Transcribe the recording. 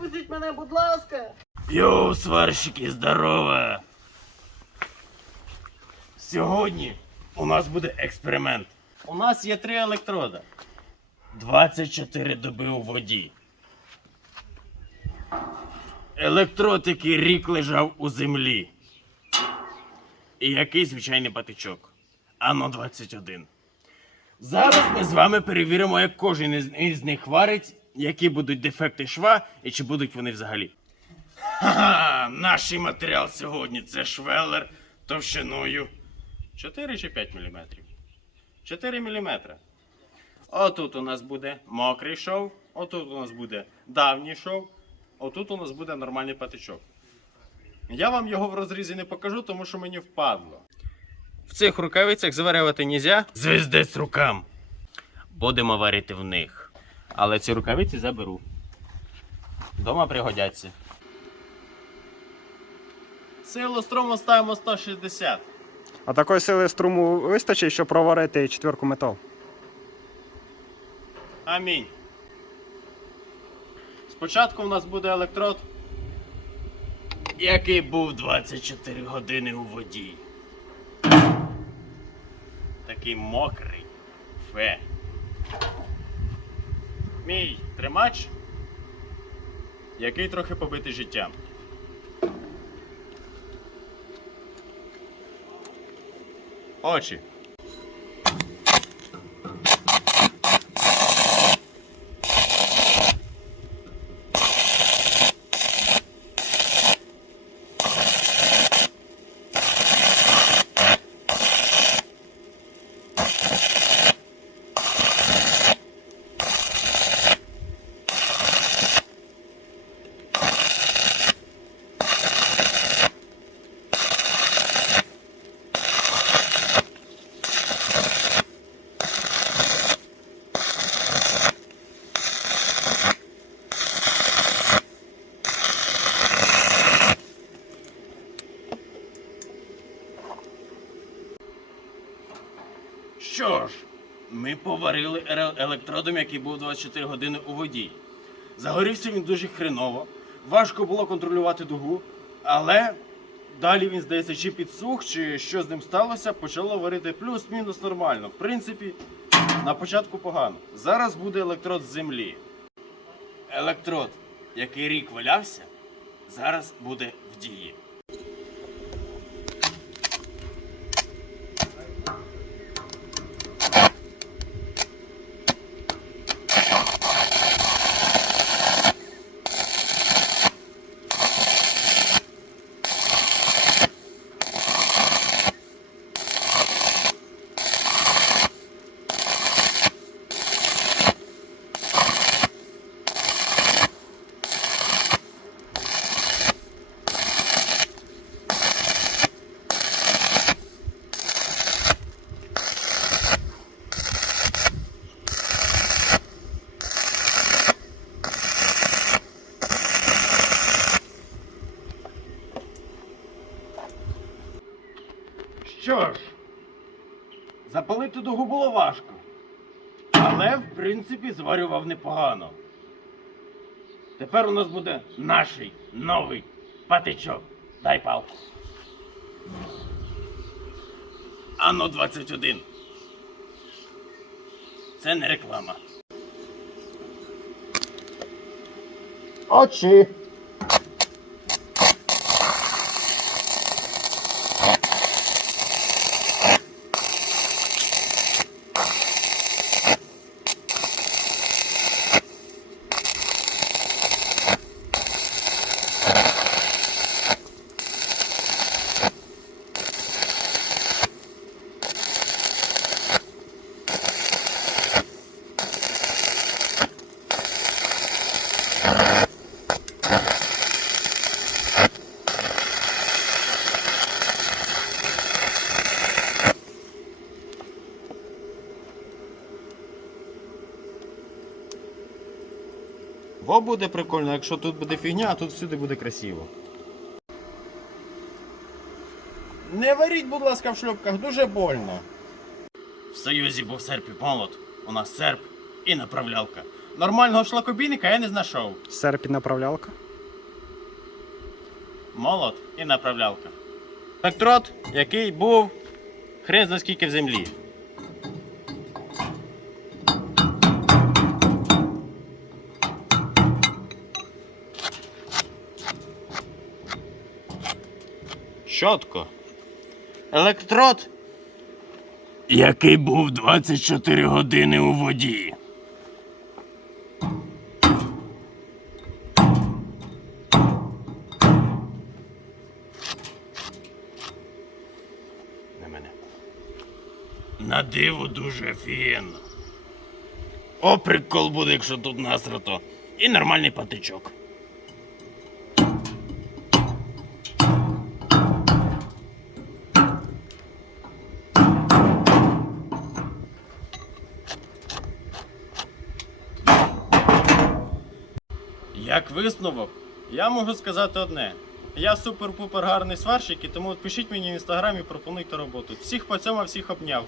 випустіть мене, будь ласка. Йоу, сварщики, здорово! Сьогодні у нас буде експеримент. У нас є три електрода. 24 доби у воді. Електрод, який рік лежав у землі. І який звичайний патичок. Ано 21. Зараз ми з вами перевіримо, як кожен із них варить, які будуть дефекти шва і чи будуть вони взагалі. Ха-ха, наш матеріал сьогодні це швеллер товщиною 4 чи 5 мм. 4 мм. Отут у нас буде мокрий шов, отут у нас буде давній шов, отут у нас буде нормальний патичок. Я вам його в розрізі не покажу, тому що мені впадло. В цих рукавицях зварювати нельзя. Звіздець рукам. Будемо варити в них. Але ці рукавиці заберу. Дома пригодяться. Силу струму ставимо 160. А такої сили струму вистачить, щоб проварити четверку метал. Амінь. Спочатку у нас буде електрод, який був 24 години у воді. Такий мокрий. Фе. Мій тримач, який трохи побитий життям. Очі. Що ж, ми поварили електродом, який був 24 години у воді. Загорівся він дуже хреново. Важко було контролювати дугу, але далі він, здається, чи підсух, чи що з ним сталося, почало варити плюс-мінус нормально. В принципі, на початку погано. Зараз буде електрод з землі. Електрод, який рік валявся, зараз буде в дії. Що ж, запалити дугу було важко. Але, в принципі, зварював непогано. Тепер у нас буде наший новий патичок. Дай палку. Анно 21. Це не реклама. Очі. Бо буде прикольно, якщо тут буде фігня, а тут всюди буде красиво. Не варіть, будь ласка, в шлюпках, дуже больно. В Союзі був серп і молот, у нас серп і направлялка. Нормального шлакобійника я не знайшов. Серп і направлялка. Молот і направлялка. Електрод, який був хрен зна скільки в землі. Чітко. Електрод, який був 24 години у воді. на мене. На диво дуже офігенно. О, прикол буде, якщо тут насрато. І нормальний патичок. Як висновок, я можу сказати одне. Я супер-пупер гарний сварщик, і тому пишіть мені в інстаграмі, пропонуйте роботу. Всіх по цьому, всіх обняв.